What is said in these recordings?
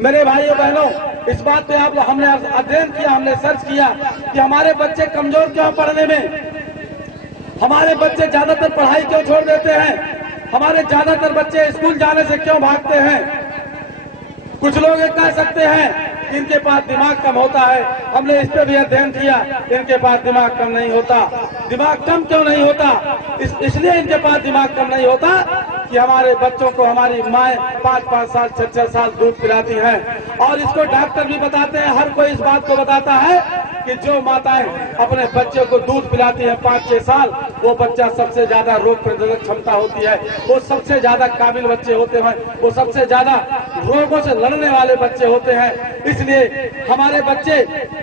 मेरे भाइयों बहनों, इस बात पे आप लोग हमने अध्ययन किया, हमने सर्च किया कि हमारे बच्चे कमजोर क्यों पढ़ने में, हमारे बच्चे ज्यादातर पढ़ाई क्यों छोड़ देते हैं, हमारे ज्यादातर बच्चे स्कूल जाने से क्यों भागते हैं। कुछ लोग ये कह सकते हैं कि इनके पास दिमाग कम होता है, हमने इस पे भी अध्ययन किया, इनके पास दिमाग कम नहीं होता। दिमाग कम क्यों नहीं होता? इसलिए इनके पास दिमाग कम नहीं होता कि हमारे बच्चों को हमारी माएँ 5-5 साल 6-6 साल दूध पिलाती हैं। और इसको डॉक्टर भी बताते हैं, हर कोई इस बात को बताता है कि जो माताएं अपने बच्चे को दूध पिलाती हैं 5-6 साल, वो बच्चा सबसे ज्यादा रोग प्रतिरोधक क्षमता होती है, वो सबसे ज्यादा काबिल बच्चे होते हैं, वो सबसे ज्यादा रोगों से लड़ने वाले बच्चे होते हैं। इसलिए हमारे बच्चे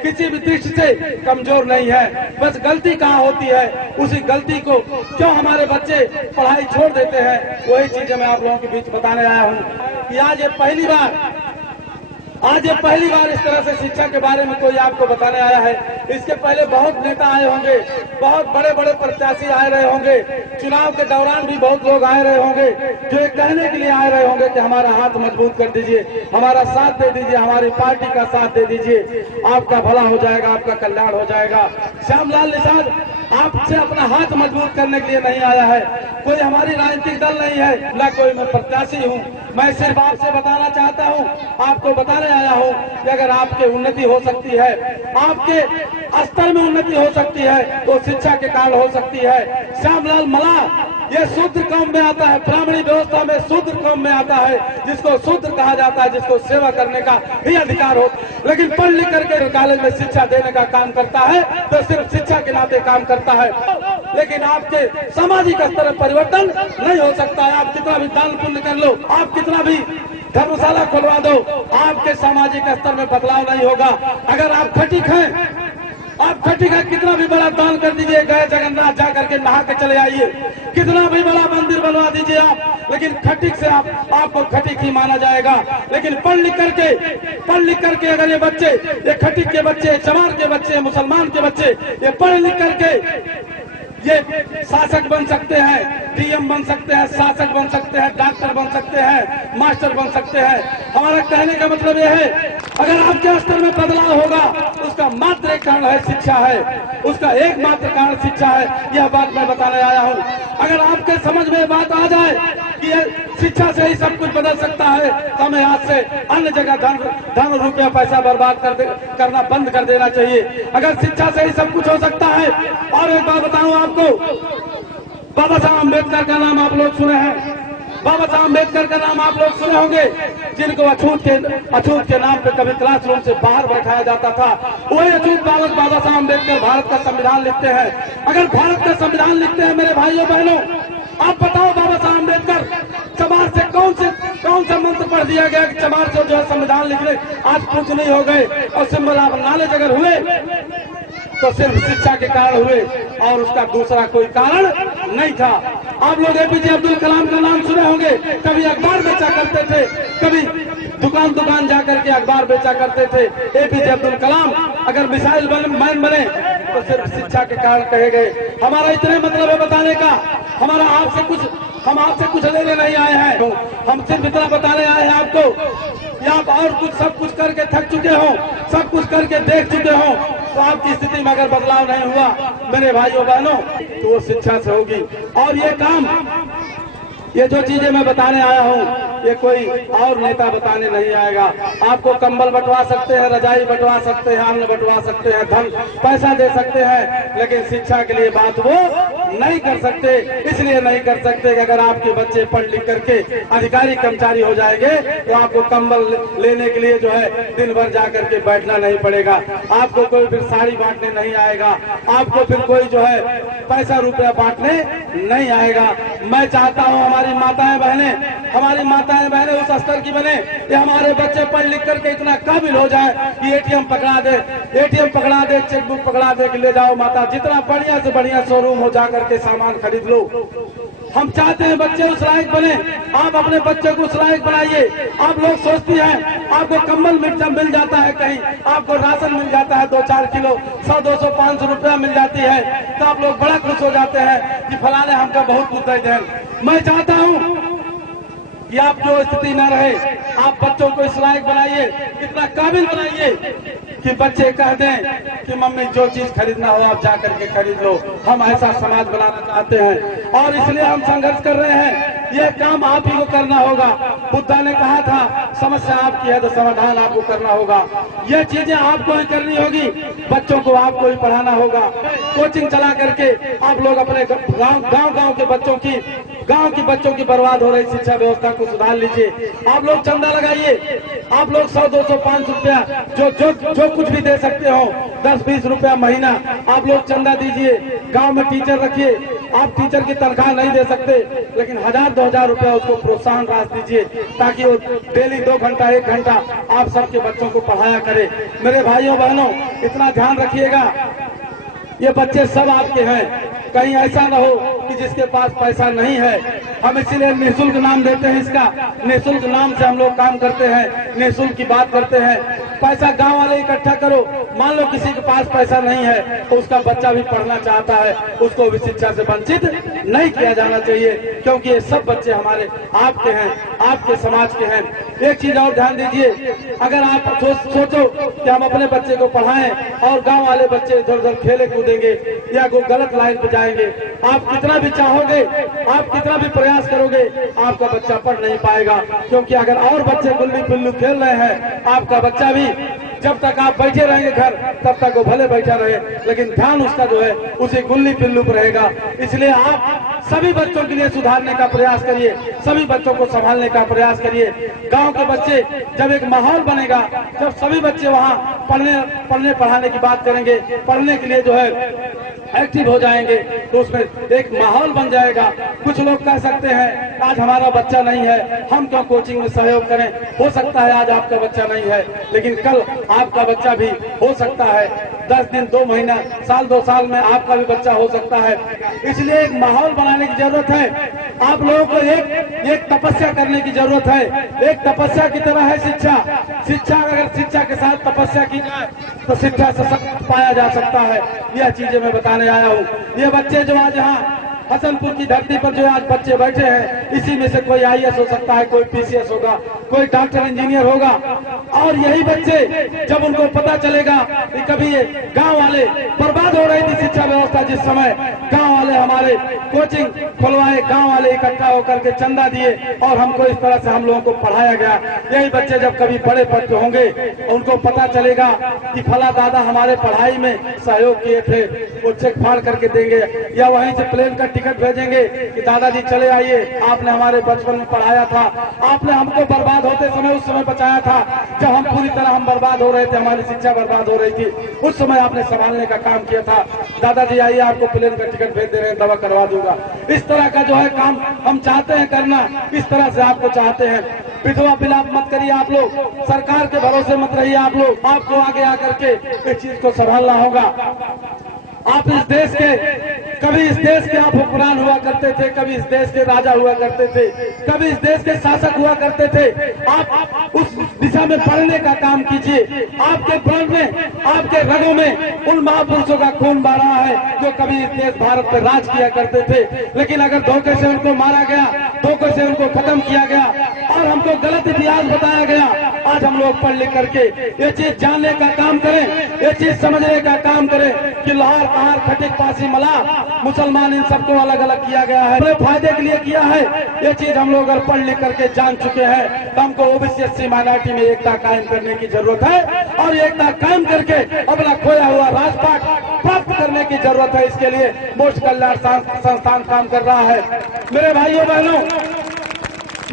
किसी भी दृष्टि से कमजोर नहीं है। बस गलती कहाँ होती है, उसी गलती को क्यों हमारे बच्चे पढ़ाई छोड़ देते हैं, वही चीजें मैं आप लोगों के बीच बताने आया हूँ कि आज ये पहली बार इस तरह से शिक्षा के बारे में कोई आपको बताने आया है। इसके पहले बहुत नेता आए होंगे, बहुत बड़े बड़े प्रत्याशी आए रहे होंगे, चुनाव के दौरान भी बहुत लोग आए रहे होंगे जो ये कहने के लिए आए रहे होंगे कि हमारा हाथ मजबूत कर दीजिए, हमारा साथ दे दीजिए, हमारी पार्टी का साथ दे दीजिए, आपका भला हो जाएगा, आपका कल्याण हो जाएगा। श्यामलाल निषाद आपसे अपना हाथ मजबूत करने के लिए नहीं आया है, कोई हमारी राजनीतिक दल नहीं है, न कोई मैं प्रत्याशी हूँ। मैं सिर्फ आपसे बताना चाहता हूँ, आपको बताने आया हूँ कि अगर आपकी उन्नति हो सकती है, आपके स्तर में उन्नति हो सकती है, तो शिक्षा के कारण हो सकती है। श्यामलाल मलाह ये शूद्र कौम में आता है, ब्राह्मणी व्यवस्था में शूद्र कौम में आता है, जिसको शूद्र कहा जाता है, जिसको सेवा करने का ही अधिकार हो, लेकिन पढ़ लिख करके कॉलेज में शिक्षा देने का काम करता है तो सिर्फ शिक्षा के नाते काम करता है, लेकिन आपके सामाजिक स्तर में परिवर्तन नहीं हो सकता है। आप कितना भी दान पुण्य कर लो, आप कितना भी धर्मशाला खुलवा दो, आपके सामाजिक स्तर में बदलाव नहीं होगा। अगर आप खटीक हैं, आप खटीक है, कितना भी बड़ा दान कर दीजिए, गए जगन्नाथ जा करके नहा के चले आइए, कितना भी बड़ा मंदिर बनवा दीजिए आप, लेकिन खटीक से आपको खटीक ही माना जाएगा। लेकिन पढ़ लिख करके अगर ये बच्चे, ये खटीक के बच्चे, चमार के बच्चे, मुसलमान के बच्चे, ये पढ़ लिख करके ये शासक बन सकते हैं, डीएम बन सकते हैं, शासक बन सकते हैं, डॉक्टर बन सकते हैं, मास्टर बन सकते हैं। हमारा कहने का मतलब यह है, अगर आपके स्तर में बदलाव होगा, उसका मात्र एक कारण है शिक्षा है, उसका एकमात्र कारण शिक्षा है। यह बात मैं बताने आया हूँ। अगर आपके समझ में बात आ जाए कि शिक्षा से ही सब कुछ बदल सकता है, तो हमें आज से अन्य जगह धन रुपया पैसा बर्बाद करना बंद कर देना चाहिए। अगर शिक्षा से ही सब कुछ हो सकता है, और एक बात बताऊं आपको, बाबा साहब अम्बेडकर का नाम आप लोग सुने हैं, बाबा साहब अम्बेडकर का नाम आप लोग सुने होंगे, जिनको अछूत के नाम पे कभी क्लासरूम से बाहर बैठाया जाता था। वही अछूत बालक बाबा साहब अम्बेडकर भारत का संविधान लिखते हैं। अगर भारत का संविधान लिखते हैं मेरे भाइयों बहनों, आप बताओ बाबा साहब अम्बेडकर चमार से कौन सा मंत्र पढ़ दिया गया कि चमार से जो है संविधान लिखने आज कुछ नहीं हो गए, और सिंबल आप नॉलेज अगर हुए तो सिर्फ शिक्षा के कारण हुए, और उसका दूसरा कोई कारण नहीं था। आप लोग एपीजे अब्दुल कलाम का नाम सुने होंगे, कभी अखबार बेचा करते थे, कभी दुकान जाकर के अखबार बेचा करते थे। एपीजे अब्दुल कलाम अगर मिसाइल मैन बने तो सिर्फ शिक्षा के कारण कहे गए। हमारा इतने मतलब है बताने का, हम आपसे कुछ लेने नहीं आए हैं, हम सिर्फ इतना बताने आए हैं आपको कि आप और कुछ सब कुछ करके थक चुके हो, सब कुछ करके देख चुके हो, तो आपकी स्थिति में अगर बदलाव नहीं हुआ मेरे भाइयों बहनों, तो वो शिक्षा से होगी। और ये काम, ये जो चीजें मैं बताने आया हूँ, ये कोई और नेता बताने नहीं आएगा। आपको कंबल बंटवा सकते हैं, रजाई बंटवा सकते हैं, अन्न बंटवा सकते हैं, धन पैसा दे सकते हैं, लेकिन शिक्षा के लिए बात वो नहीं कर सकते। इसलिए नहीं कर सकते कि अगर आपके बच्चे पढ़ लिख करके अधिकारी कर्मचारी हो जाएंगे तो आपको कंबल लेने के लिए जो है दिन भर जाकर के बैठना नहीं पड़ेगा, आपको कोई फिर साड़ी बांटने नहीं आएगा, आपको फिर कोई जो है पैसा रुपया बांटने नहीं आएगा। मैं चाहता हूँ हमारी माताएं बहनें उस स्तर की बने कि हमारे बच्चे पढ़ लिख करके इतना काबिल हो जाए कि एटीएम पकड़ा दे, चेकबुक पकड़ा दे कि ले जाओ माता, जितना बढ़िया से बढ़िया शोरूम हो जाकर के सामान खरीद लो। हम चाहते हैं बच्चे उस लायक बने, आप अपने बच्चे को उस लायक बनाइए। आप लोग सोचती हैं आपको कंबल मिल जाता है, कहीं आपको राशन मिल जाता है 2-4 किलो, 100, 200, 500 रुपया मिल जाती है, तो आप लोग बड़ा खुश हो जाते हैं कि फलाने हमको बहुत कुछ दे दें। मैं चाहता हूँ कि आप जो स्थिति न रहे, आप बच्चों को इस लायक बनाइए, इतना काबिल बनाइए कि बच्चे कह दें कि मम्मी जो चीज खरीदना हो आप जा करके खरीद लो। हम ऐसा समाज बनाना चाहते हैं और इसलिए हम संघर्ष कर रहे हैं। यह काम आप ही को करना होगा। बुद्धा ने कहा था समस्या आपकी है तो समाधान आपको करना होगा। यह चीजें आपको ही करनी होगी, बच्चों को आपको ही पढ़ाना होगा। कोचिंग चला करके आप लोग अपने गांव के बच्चों की बर्बाद हो रही शिक्षा व्यवस्था को सुधार लीजिए। आप लोग चंदा लगाइए, आप लोग 100, 200, 500 रुपया जो कुछ भी दे सकते हो, 10-20 रुपया महीना आप लोग चंदा दीजिए। गांव में टीचर रखिए, आप टीचर की तनख्वाह नहीं दे सकते लेकिन 1000-2000 रुपया उसको प्रोत्साहन राशि दीजिए ताकि वो डेली 2 घंटा 1 घंटा आप सबके बच्चों को पढ़ाया करे। मेरे भाइयों बहनों, इतना ध्यान रखिएगा, ये बच्चे सब आपके हैं। कहीं ऐसा न हो कि जिसके पास पैसा नहीं है। हम इसीलिए निःशुल्क नाम देते हैं। इसका निःशुल्क नाम से हम लोग काम करते हैं, निःशुल्क की बात करते हैं। पैसा गांव वाले इकट्ठा करो। मान लो किसी के पास पैसा नहीं है तो उसका बच्चा भी पढ़ना चाहता है, उसको भी शिक्षा से वंचित नहीं किया जाना चाहिए, क्योंकि ये सब बच्चे हमारे आपके हैं, आपके समाज के हैं। एक चीज और ध्यान दीजिए, अगर आप सोचो कि हम अपने बच्चे को पढ़ाएं और गांव वाले बच्चे इधर उधर खेले कूदेंगे या कोई गलत लाइन पे जाएंगे, आप कितना भी चाहोगे, आप कितना भी प्रयास करोगे, आपका बच्चा पढ़ नहीं पाएगा। क्योंकि अगर और बच्चे गुल्ली पिल्लू खेल रहे हैं, आपका बच्चा भी जब तक आप बैठे रहेंगे घर तब तक वो भले बैठा रहे लेकिन ध्यान उसका जो है उसी गुल्ली पिल्लू पर रहेगा। इसलिए आप सभी बच्चों के लिए सुधारने का प्रयास करिए, सभी बच्चों को संभालने का प्रयास करिए। गांव के बच्चे जब एक माहौल बनेगा, जब सभी बच्चे वहां पढ़ने पढ़ाने की बात करेंगे, पढ़ने के लिए जो है एक्टिव हो जाएंगे, तो उसमें एक माहौल बन जाएगा। कुछ लोग कह सकते हैं आज हमारा बच्चा नहीं है, हम क्यों कोचिंग में सहयोग करें। हो सकता है आज आपका बच्चा नहीं है लेकिन कल आपका बच्चा भी हो सकता है। 10 दिन, 2 महीना, साल, 2 साल में आपका भी बच्चा हो सकता है। इसलिए एक माहौल बनाने की जरूरत है। आप लोगों को एक तपस्या करने की जरूरत है। एक तपस्या की तरह है शिक्षा। अगर शिक्षा के साथ तपस्या की जाए तो शिक्षा से सब पाया जा सकता है। यह चीजें मैं बताने आया हूँ। ये बच्चे जो आज यहाँ हसनपुर की धरती पर जो आज बच्चे बैठे हैं, इसी में से कोई IAS हो सकता है, कोई PCS होगा, कोई डॉक्टर इंजीनियर होगा। और यही बच्चे जब उनको पता चलेगा कि कभी ये गांव वाले बर्बाद हो रही थी शिक्षा व्यवस्था, जिस समय गांव वाले हमारे कोचिंग खुलवाए, गांव वाले इकट्ठा होकर के चंदा दिए और हमको इस तरह से हम लोगों को पढ़ाया गया। यही बच्चे जब कभी बड़े पद पे होंगे, उनको पता चलेगा कि फला दादा हमारे पढ़ाई में सहयोग किए थे, वो चेक फाड़ करके देंगे या वहीं से प्लेन का टिकट भेजेंगे कि दादाजी चले आइए, आपने हमारे बचपन में पढ़ाया था, आपने हमको बर्बाद होते समय उस समय बचाया था जब हम पूरी तरह हम बर्बाद हो रहे थे, हमारी शिक्षा बर्बाद हो रही थी, उस समय आपने संभालने का काम किया था। दादाजी आइए, आपको प्लेन का टिकट भेज दे रहे हैं, दवा करवा दूंगा। इस तरह का जो है काम हम चाहते हैं करना, इस तरह से आपको चाहते हैं। विधवा विलाप मत करिए आप लोग, सरकार के भरोसे मत रहिए आप लोग। आपको आगे आकर के इस चीज को संभालना होगा। आप इस देश के कभी इस देश के आप हुक्मरान हुआ करते थे, कभी इस देश के राजा हुआ करते थे, कभी इस देश के शासक हुआ करते थे। आप उस दिशा में पढ़ने का काम कीजिए। आपके ब्लड में, आपके रगों में उन महापुरुषों का खून बह रहा है जो कभी इस देश भारत पर राज किया करते थे, लेकिन अगर धोखे से उनको मारा गया, धोखे से उनको खत्म किया गया और हमको गलत इतिहास बताया गया। आज हम लोग पढ़ लिख करके ये चीज जानने का काम करें, ये चीज समझने का काम करें कि लाहौर, कहार, खटिक, पासी, मला, मुसलमान, इन सबको अलग अलग किया गया है, अपने फायदे के लिए किया है। ये चीज हम लोग अगर पढ़ लिख करके जान चुके हैं तो हमको OBC SC माइनॉरिटी में एकता कायम करने की जरूरत है और एकता कायम करके अपना खोया हुआ राजपाट प्राप्त करने की जरूरत है। इसके लिए मोक्ष कल्याण संस्थान काम कर रहा है। मेरे भाइयों बहनों,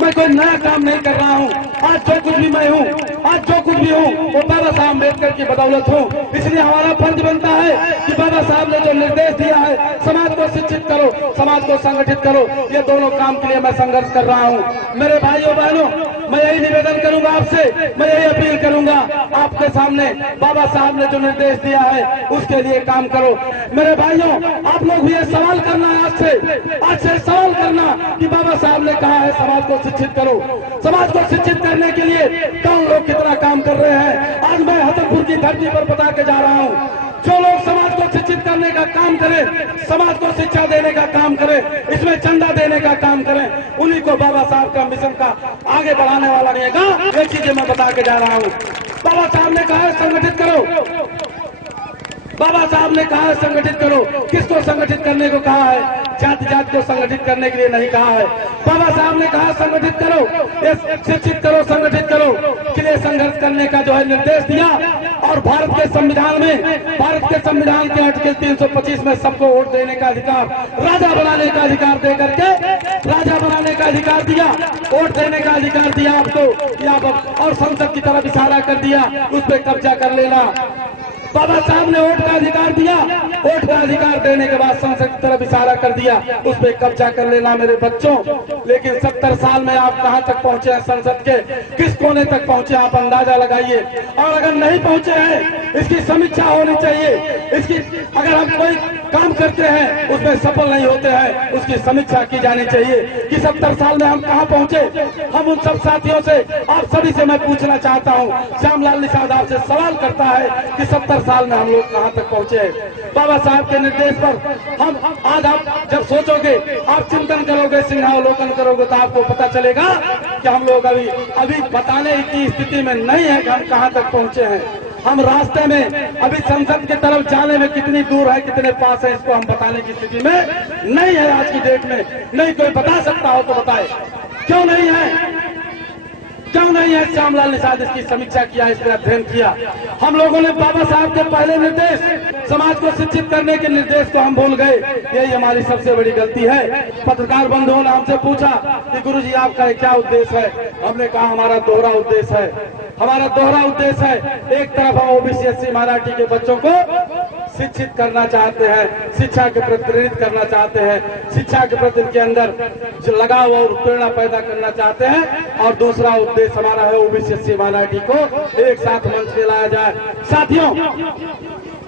मैं कोई नया काम नहीं कर रहा हूँ। आज जो कुछ भी मैं हूँ, आज जो कुछ भी हूँ, वो बाबा साहब अम्बेडकर की बदौलत हूँ। इसलिए हमारा फर्ज बनता है कि बाबा साहब ने जो निर्देश दिया है, समाज को शिक्षित करो, समाज को संगठित करो, ये दोनों काम के लिए मैं संघर्ष कर रहा हूँ। मेरे भाइयों बहनों, मैं यही निवेदन करूंगा आपसे, मैं यही अपील करूंगा आपके सामने, बाबा साहब ने जो निर्देश दिया है उसके लिए काम करो। मेरे भाइयों, आप लोग भी ये सवाल करना है आज से सवाल करना कि बाबा साहब ने कहा है समाज को शिक्षित करो। समाज को शिक्षित करने के लिए कौन लोग कितना काम कर रहे हैं, आज मैं हसनपुर की धरती पर बता के जा रहा हूँ। जो लोग समाज को शिक्षित कर करने का काम करें, समाज को शिक्षा देने का काम करें, इसमें चंदा देने का काम करें, उन्हीं को बाबा साहब का मिशन का आगे बढ़ाने वाला रहेगा। ये चीजें मैं बता के जा रहा हूँ। बाबा साहब ने कहा है संगठित करो, बाबा साहब ने कहा है संगठित करो। किसको संगठित करने को कहा है? जाति जाति को संगठित करने के लिए नहीं कहा है। बाबा साहब ने कहा संगठित करो, शिक्षित करो, संगठित करो के लिए संघर्ष करने का जो है निर्देश दिया। और भारत के संविधान में, भारत के संविधान के आर्टिकल 325 में सबको वोट देने का अधिकार, राजा बनाने का अधिकार दे करके राजा बनाने का अधिकार दिया, वोट देने का अधिकार दिया आपको, और संसद की तरफ इशारा कर दिया उस पर कब्जा कर लेना। बाबा साहब ने वोट का अधिकार दिया, वोट का अधिकार देने के बाद संसद की तरफ इशारा कर दिया उस पर कब्जा कर लेना मेरे बच्चों। लेकिन 70 साल में आप कहां तक पहुंचे हैं? संसद के किस कोने तक पहुंचे आप अंदाजा लगाइए। और अगर नहीं पहुंचे हैं, इसकी समीक्षा होनी चाहिए। इसकी अगर हम कोई काम करते हैं उसमें सफल नहीं होते हैं, उसकी समीक्षा की जानी चाहिए कि 70 साल में हम कहां पहुंचे। हम उन सब साथियों से, आप सभी से मैं पूछना चाहता हूं, श्यामलाल निषाद आपसे सवाल करता है कि 70 साल में हम लोग कहां तक पहुंचे। बाबा साहब के निर्देश पर हम आज, आप जब सोचोगे, आप चिंतन करोगे, सिंहावलोकन करोगे, तो आपको पता चलेगा कि हम लोग अभी बताने की स्थिति में नहीं है कि हम कहां तक पहुंचे हैं। हम रास्ते में अभी संसद की तरफ जाने में कितनी दूर है, कितने पास है, इसको हम बताने की स्थिति में नहीं है आज की डेट में। नहीं कोई बता सकता हो तो बताए, क्यों नहीं है? क्यों नहीं है? श्यामलाल निषाद इसकी समीक्षा किया, इस पर अध्ययन किया। हम लोगों ने बाबा साहब के पहले निर्देश, समाज को शिक्षित करने के निर्देश को हम भूल गए। यही हमारी सबसे बड़ी गलती है। पत्रकार बंधुओं ने हमसे पूछा कि गुरुजी आपका क्या उद्देश्य है? हमने कहा हमारा दोहरा उद्देश्य है। हमारा दोहरा उद्देश्य है, एक तरफ हम ओबीसी एससी माइनॉरिटी के बच्चों को शिक्षित करना चाहते हैं, शिक्षा के प्रति प्रेरित करना चाहते हैं, शिक्षा के प्रति उनके अंदर लगाव और प्रेरणा पैदा करना चाहते हैं। और दूसरा उद्देश्य हमारा है ओबीसी एससी माइनॉरिटी को एक साथ मंच पे लाया जाए। साथियों,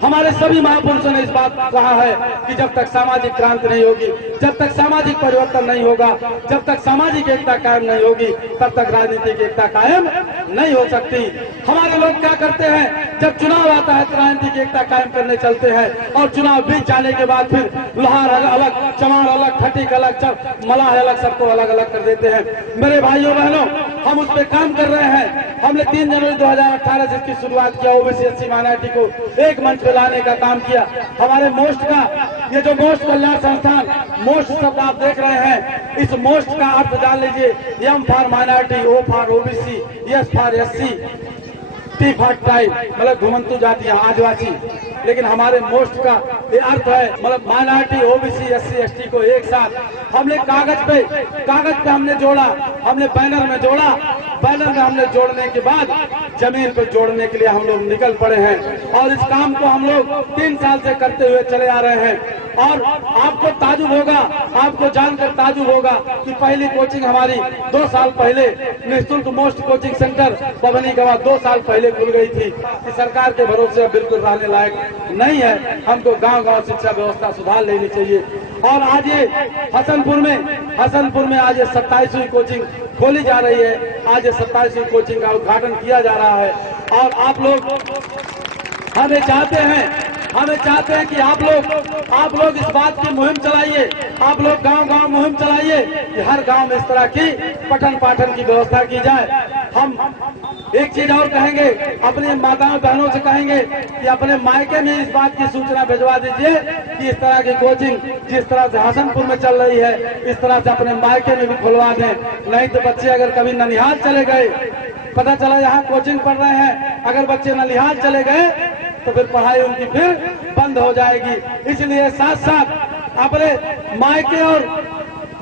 हमारे सभी महापुरुषों ने इस बात को कहा है कि जब तक सामाजिक क्रांति नहीं होगी, जब तक सामाजिक परिवर्तन नहीं होगा, जब तक सामाजिक एकता कायम नहीं होगी, तब तक राजनीतिक एकता कायम नहीं हो सकती। हमारे लोग क्या करते हैं, जब चुनाव आता है तो राजनीतिक एकता कायम करने चलते हैं, और चुनाव बीत जाने के बाद फिर लोहार अलग, चमार अलग, खटीक अलग, मलाह अलग, सबको अलग अलग कर देते हैं। मेरे भाइयों बहनों, हम उस पर काम कर रहे हैं। हमने 3 जनवरी 2018 से इसकी शुरुआत किया। ओबीसी एससी माइनॉरिटी को एक मंच पे लाने का काम किया। हमारे मोस्ट का, ये जो मोस्ट कल्याण संस्थान, मोस्ट शब्द आप देख रहे हैं, इस मोस्ट का अर्थ जान लीजिए। M for minority, O for OBC, S for SC, T for tribe, मतलब घुमंतु जातियां, आदिवासी। लेकिन हमारे मोस्ट का ये अर्थ है, मतलब माइनॉरिटी, ओबीसी, एससी, एसटी को एक साथ हमने कागज पे हमने जोड़ा, हमने बैनर में जोड़ा। बैनर में हमने जोड़ने के बाद जमीन पर जोड़ने के लिए हम लोग निकल पड़े हैं। और इस काम को हम लोग 3 साल से करते हुए चले आ रहे हैं। और आपको ताजुब होगा, आपको जानकर ताजुब होगा कि पहली कोचिंग हमारी 2 साल पहले निःशुल्क मोस्ट कोचिंग सेंटर बभनी के बाद 2 साल पहले खुल गई थी। कि सरकार के भरोसे अब बिल्कुल रहने लायक नहीं है। हमको गांव-गांव शिक्षा व्यवस्था सुधार लेनी चाहिए। और आज ये हसनपुर में आज ये 27वीं कोचिंग खोली जा रही है। आज ये 27वीं कोचिंग का उद्घाटन किया जा रहा है। और आप लोग हमें चाहते हैं कि आप लोग इस बात की मुहिम चलाइए। आप लोग गांव-गांव मुहिम चलाइए कि हर गांव में इस तरह की पठन पाठन की व्यवस्था की जाए। हम एक चीज और कहेंगे, अपनी माताओं बहनों से कहेंगे कि अपने मायके में इस बात की सूचना भिजवा दीजिए कि इस तरह की कोचिंग जिस तरह से हसनपुर में चल रही है, इस तरह से अपने मायके में भी खुलवा दें। नहीं तो बच्चे अगर कभी ननिहाल चले गए, पता चला यहाँ कोचिंग पढ़ रहे हैं, अगर बच्चे ननिहाल चले गए तो फिर पढ़ाई उनकी फिर बंद हो जाएगी। इसलिए साथ साथ अपने मायके और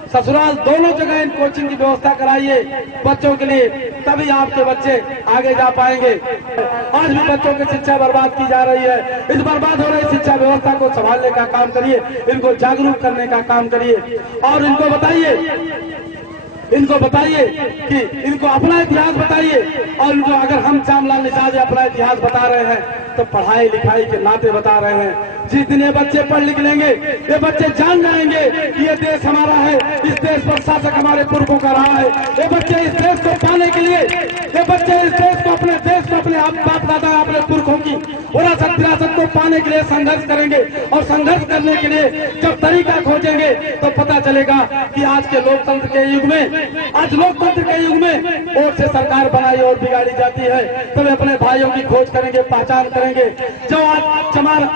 ससुराल दोनों जगह इन कोचिंग की व्यवस्था कराइए बच्चों के लिए, तभी आपके बच्चे आगे जा पाएंगे। आज भी बच्चों की शिक्षा बर्बाद की जा रही है। इस बर्बाद हो रही शिक्षा व्यवस्था को संभालने का काम करिए, इनको जागरूक करने का काम करिए। और इनको बताइए कि इनको अपना इतिहास बताइए। और इनको, अगर हम श्यामलाल निषाद अपना इतिहास बता रहे हैं तो पढ़ाई लिखाई के नाते बता रहे हैं। जिस दिन ये बच्चे पढ़ लिख लेंगे, ये बच्चे जान जाएंगे कि ये देश हमारा है, इस देश पर शासक हमारे पूर्वों का रहा है। ये बच्चे इस देश को पाने के लिए, ये बच्चे इस देश को, अपने देश को, अपने बाप दादा, अपने पुरखों की विरासत को पाने के लिए संघर्ष करेंगे। और संघर्ष करने के लिए जब तरीका खोजेंगे तो पता चलेगा कि आज के लोकतंत्र के युग में, आज लोकतंत्र के युग में वोट से सरकार बनाई और बिगाड़ी जाती है। तब अपने भाइयों की खोज करेंगे, पहचान करेंगे। जो आज चमार,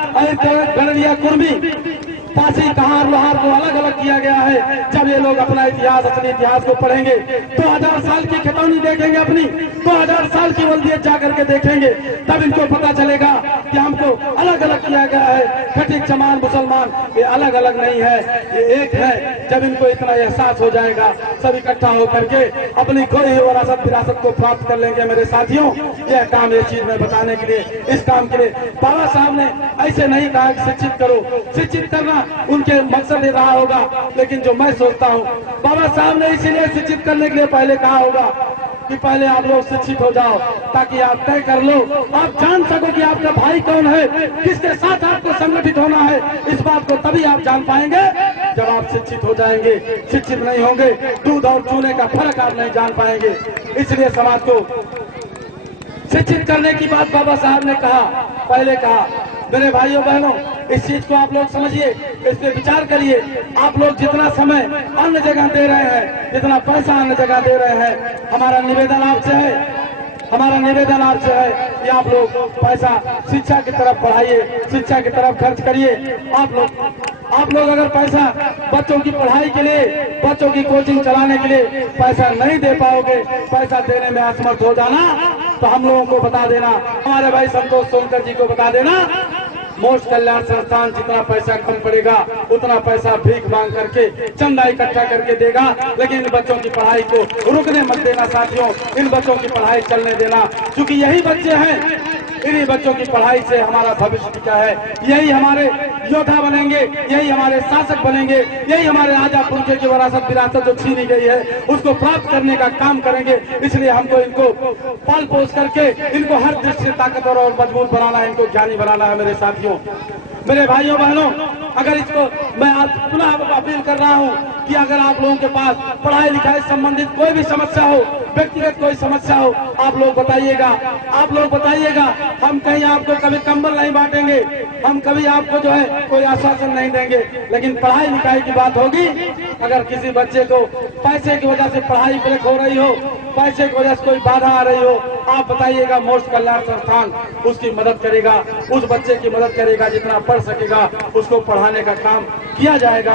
गड़रिया, कुर्मी, पासी, कहार, लोहार को अलग अलग किया गया है। जब ये लोग अपना इतिहास, असली इतिहास को पढ़ेंगे, 2000 साल की खतौनी देखेंगे, अपनी 2000 साल की वल्दियत जाकर के देखेंगे, तब इनको पता चलेगा कि हमको अलग अलग किया गया है। खटीक, चमार, मुसलमान ये अलग अलग नहीं है, ये एक है। जब इनको इतना एहसास हो जाएगा, सब इकट्ठा होकर के अपनी खोई विरासत को प्राप्त कर लेंगे। मेरे साथियों, यह काम, ये चीज मैं बताने के लिए, इस काम के लिए बाबा साहब ने ऐसे नहीं कहा कि शिक्षित करो। शिक्षित करना उनके मकसद ही रहा होगा, लेकिन जो मैं सोचता हूँ, बाबा साहब ने इसीलिए शिक्षित करने के लिए पहले कहा होगा कि पहले आप लोग शिक्षित हो जाओ, ताकि आप तय कर लो, आप जान सको कि आपका भाई कौन है, किसके साथ आपको संगठित होना है। इस बात को तभी आप जान पाएंगे जब आप शिक्षित हो जाएंगे। शिक्षित नहीं होंगे, दूध और चूने का फर्क आप नहीं जान पाएंगे। इसलिए समाज को शिक्षित करने की बात बाबा साहब ने कहा, पहले कहा। मेरे भाइयों बहनों, इस चीज को आप लोग समझिए, इस पे विचार करिए। आप लोग जितना समय अन्य जगह दे रहे हैं, जितना पैसा अन्य जगह दे रहे हैं, हमारा निवेदन आपसे है, हमारा निवेदन आपसे है कि आप लोग पैसा शिक्षा की तरफ बढ़ाइए, शिक्षा की तरफ खर्च करिए। आप लोग अगर पैसा बच्चों की पढ़ाई के लिए, बच्चों की कोचिंग चलाने के लिए पैसा नहीं दे पाओगे, पैसा देने में असमर्थ हो जाना, तो हम लोगों को बता देना, हमारे भाई संतोष सोनकर जी को बता देना, मोक्ष कल्याण संस्थान जितना पैसा कम पड़ेगा उतना पैसा भीख मांग करके, चंदा इकट्ठा करके देगा। लेकिन इन बच्चों की पढ़ाई को रुकने मत देना साथियों, इन बच्चों की पढ़ाई चलने देना, क्योंकि यही बच्चे हैं, इन्हीं बच्चों की पढ़ाई से हमारा भविष्य टिका है। यही हमारे योद्धा बनेंगे, यही हमारे शासक बनेंगे, यही हमारे राजा पुरखे की विरासत जो छीनी गई है उसको प्राप्त करने का काम करेंगे। इसलिए हमको इनको पाल पोस करके इनको हर दृष्टि से ताकतवर और मजबूत बनाना है, इनको ज्ञानी बनाना है। मेरे साथियों, मेरे भाइयों बहनों, अगर इसको मैं आज पुनः अपील कर रहा हूँ कि अगर आप लोगों के पास पढ़ाई लिखाई संबंधित कोई भी समस्या हो, व्यक्तिगत कोई समस्या हो, आप लोग बताइएगा, आप लोग बताइएगा। हम कहीं आपको कभी कंबल नहीं बांटेंगे, हम कभी आपको जो है कोई आश्वासन नहीं देंगे, लेकिन पढ़ाई लिखाई की बात होगी। अगर किसी बच्चे को पैसे की वजह से पढ़ाई ब्रेक हो रही हो, पैसे की वजह से कोई बाधा आ रही हो, आप बताइएगा, मोक्ष कल्याण संस्थान उसकी मदद करेगा, उस बच्चे की मदद करेगा, जितना पढ़ सकेगा उसको पढ़ाने का काम किया जाएगा।